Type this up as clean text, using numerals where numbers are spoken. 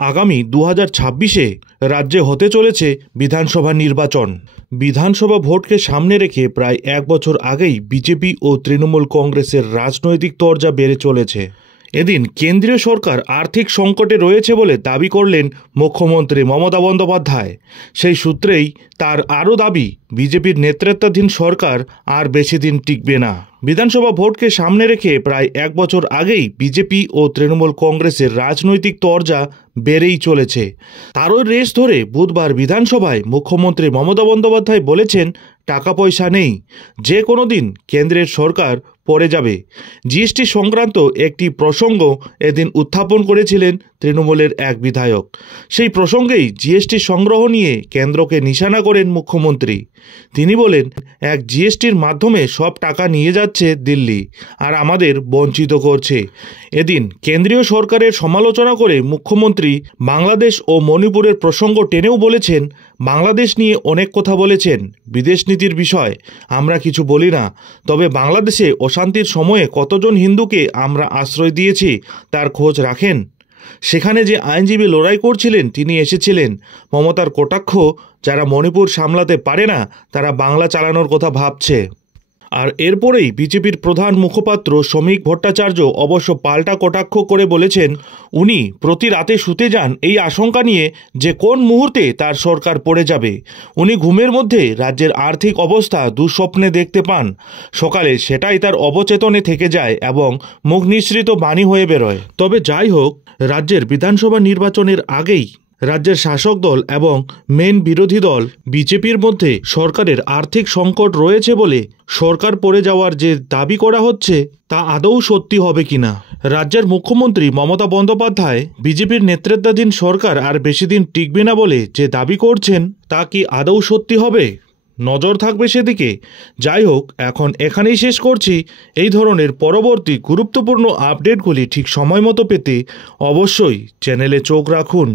আগামী 2026-এ রাজ্যে হতে চলেছে বিধানসভা নির্বাচন। বিধানসভা ভোটকে সামনে রেখে প্রায় এক বছর আগেই বিজেপি ও তৃণমূল কংগ্রেসের রাজনৈতিক তরজা বেড়ে চলেছে। এদিন কেন্দ্রীয় সরকার আর্থিক সংকটে রয়েছে বলে দাবি করলেন মুখ্যমন্ত্রী মমতা বন্দ্যোপাধ্যায়। সেই সূত্রেই তার আরও দাবি, বিজেপির নেতৃত্বাধীন সরকার আর বেশি দিন টিকবে না। বিধানসভা ভোটকে সামনে রেখে প্রায় এক বছর আগেই বিজেপি ও তৃণমূল কংগ্রেসের রাজনৈতিক তরজা বেড়েই চলেছে। তারই রেশ ধরে বুধবার বিধানসভায় মুখ্যমন্ত্রী মমতা বন্দ্যোপাধ্যায় বলেছেন, টাকা পয়সা নেই, যে কোনো দিন কেন্দ্রের সরকার পড়ে যাবে। জিএসটি সংক্রান্ত একটি প্রসঙ্গ এদিন উত্থাপন করেছিলেন তৃণমূলের এক বিধায়ক। সেই প্রসঙ্গেই জিএসটি সংগ্রহ নিয়ে কেন্দ্রকে নিশানা করেন মুখ্যমন্ত্রী। তিনি বলেন, এক জিএসটির মাধ্যমে সব টাকা নিয়ে যাচ্ছে দিল্লি আর আমাদের বঞ্চিত করছে। এদিন কেন্দ্রীয় সরকারের সমালোচনা করে মুখ্যমন্ত্রী বাংলাদেশ ও মণিপুরের প্রসঙ্গ টেনেও বলেছেন, বাংলাদেশ নিয়ে অনেক কথা বলেছেন, বিদেশ নীতির বিষয় আমরা কিছু বলি না, তবে বাংলাদেশে অশান্তির সময়ে কতজন হিন্দুকে আমরা আশ্রয় দিয়েছি তার খোঁজ রাখেন? সেখানে যে আইনজীবী লড়াই করছিলেন তিনি এসেছিলেন। মমতার কটাক্ষ, যারা মণিপুর সামলাতে পারে না তারা বাংলা চালানোর কথা ভাবছে। আর এরপরেই বিজেপির প্রধান মুখপাত্র শ্রমিক ভট্টাচার্য অবশ্য পাল্টা কটাক্ষ করে বলেছেন, উনি প্রতি রাতে শুতে যান এই আশঙ্কা নিয়ে যে কোন মুহূর্তে তার সরকার পড়ে যাবে। উনি ঘুমের মধ্যে রাজ্যের আর্থিক অবস্থা দুঃস্বপ্নে দেখতে পান, সকালে সেটাই তার অবচেতনে থেকে যায় এবং মুখ নিঃসৃত বাণী হয়ে বেরোয়। তবে যাই হোক, রাজ্যের বিধানসভা নির্বাচনের আগেই রাজ্যের শাসক দল এবং মেন বিরোধী দল বিজেপির মধ্যে সরকারের আর্থিক সংকট রয়েছে বলে সরকার পড়ে যাওয়ার যে দাবি করা হচ্ছে তা আদৌ সত্যি হবে কিনা। রাজ্যের মুখ্যমন্ত্রী মমতা বন্দ্যোপাধ্যায় বিজেপির নেতৃত্বাধীন সরকার আর বেশি দিন টিকবে না বলে যে দাবি করছেন তা কি আদৌ সত্যি হবে? নজর থাকবে সেদিকে। যাই হোক, এখন এখানেই শেষ করছি। এই ধরনের পরবর্তী গুরুত্বপূর্ণ আপডেটগুলি ঠিক সময় মতো পেতে অবশ্যই চ্যানেলে চোখ রাখুন।